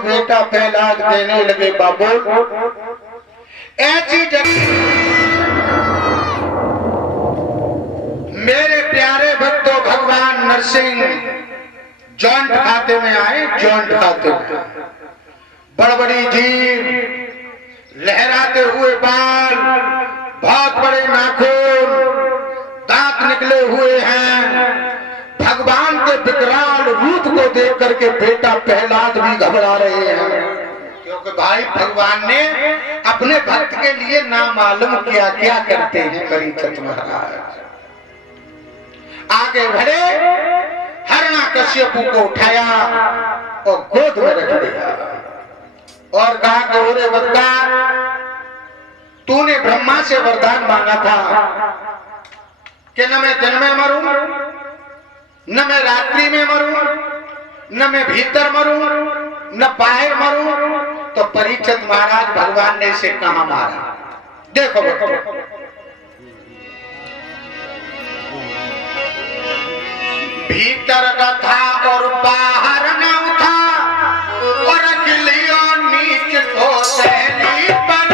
बेटा प्रहलाद देने लगे बाबू ऐसी मेरे प्यारे भक्तों भगवान नरसिंह जॉइंट खाते में आए। जॉइंट खाते में बड़बड़ी जीभ, लहराते हुए बाल, बहुत बड़े नाखून, दांत निकले हुए हैं। भगवान के विकराल रूप को देख करके बेटा प्रहलाद भी घबरा रहे हैं, क्योंकि भाई भगवान ने अपने भक्त के लिए नामालूम क्या क्या करते हैं। परीक्षित महाराज आगे बढ़े, हिरण्यकश्यप को उठाया और गोद में रख दिया और कहा कि ओरे बच्चा, तूने ब्रह्मा से वरदान मांगा था कि न मैं दिन में मरूं, न मैं रात्रि में मरूं, न मैं भीतर मरूं, न बाहर मरूं। तो परीक्षित महाराज भगवान ने इसे कहां मारा? देखो भीतर का था और बाहर न उठा, और गिलियो नीच को सहली पर।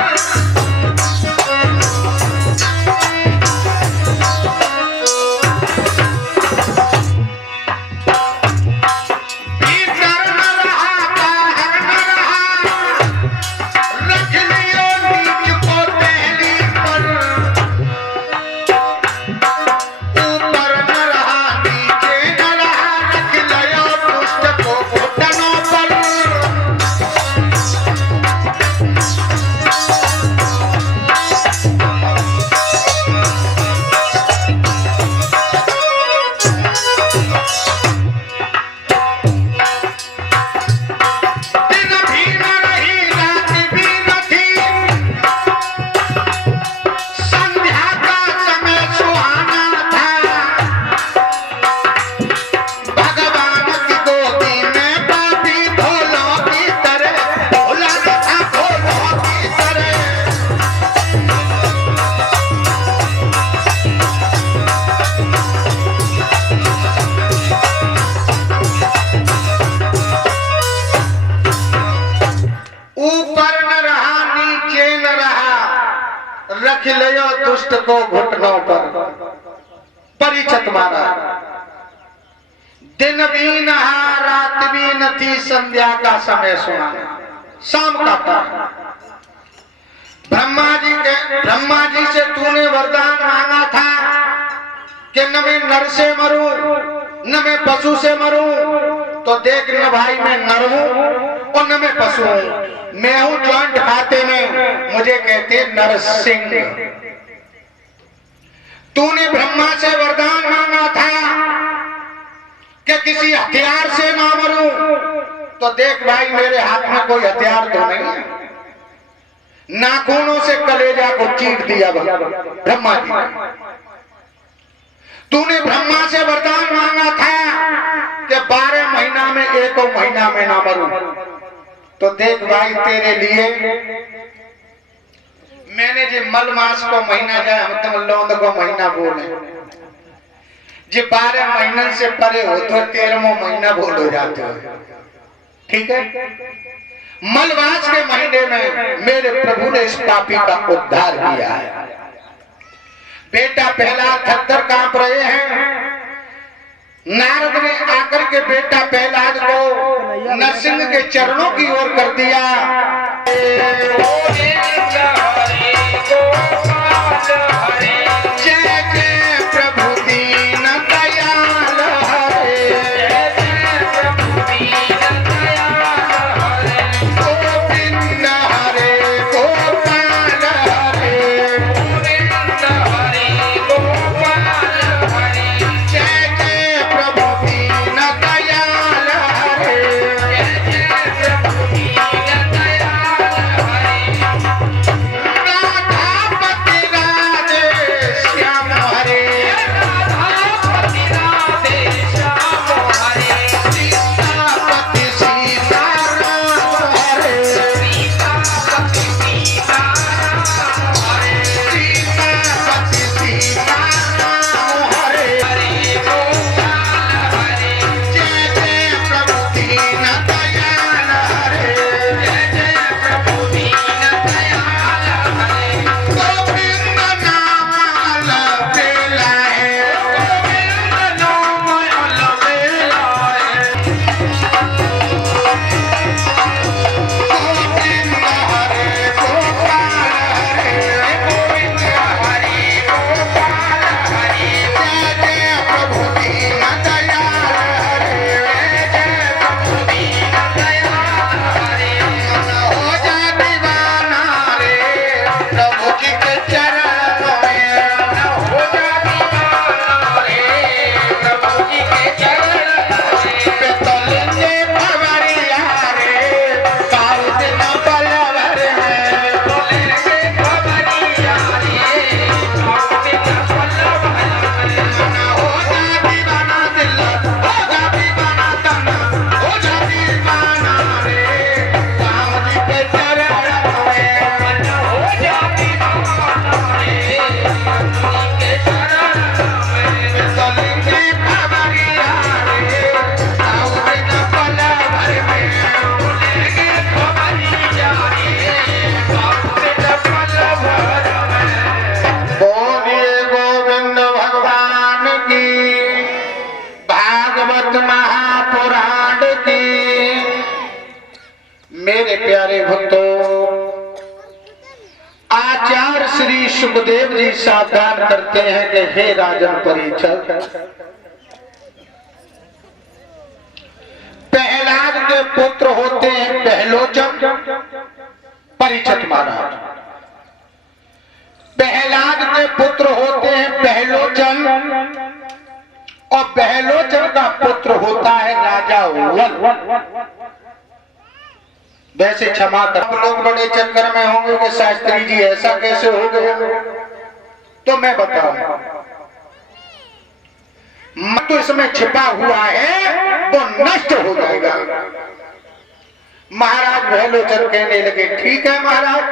रख लियो दुष्ट को घुटनों पर। परीक्षित महाराज दिन भी नहा, रात भी न थी, संध्या का समय सुना, शाम का था। ब्रह्मा जी से तूने वरदान मांगा था कि न मैं नर से मरूं, न मैं पशु से मरूं। तो देख न भाई, मैं नर हूं और न मैं पशु हूं, मैं हूं जॉइंट खाते में, मुझे कहते नरसिंह। तूने ब्रह्मा से वरदान मांगा था कि किसी हथियार से ना मरूं। तो देख भाई, मेरे हाथ में कोई हथियार तो नहीं है। नाखूनों से कलेजा को चीर दिया ब्रह्मा जी ने। तूने ब्रह्मा से वरदान मांगा था कि 12 महीना में एक महीना में ना मरूं। तो देख भाई, तेरे लिए मैंने जो मल मास को महीना जाए, हम तो लौंद को महीना बोले, जो 12 महीनों से परे हो तो 13वां महीना बोल हो जाते हो। ठीक है, मलवास के महीने में मेरे प्रभु ने इस पापी का उद्धार किया है। बेटा प्रहलाद थर-थर कांप रहे हैं। नारद ने आकर के बेटा प्रहलाद को नरसिंह के चरणों की ओर कर दिया। जय जय प्रभु दीन दयाल हरे, गोविंद हरे गोपाल हरे, जय जय प्रभु दीन दयाल हरे। राधापति राधे सावधान करते हैं कि हे राजन परीक्षित, प्रहलाद के पुत्र होते हैं बहलोचन। परीक्षित महाराज, प्रहलाद के पुत्र होते हैं बहलोचन और बहलोचन का पुत्र होता है राजा वन। वैसे क्षमा कर, आप लोग बड़े चक्कर में होंगे कि शास्त्री जी ऐसा कैसे हो गया, तो मैं बताऊं, तो इसमें छिपा हुआ है वो नष्ट हो जाएगा। महाराज बहलोचन कहने लगे ठीक है महाराज,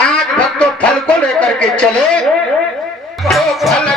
आज भक्तों फल को लेकर के चले तो फल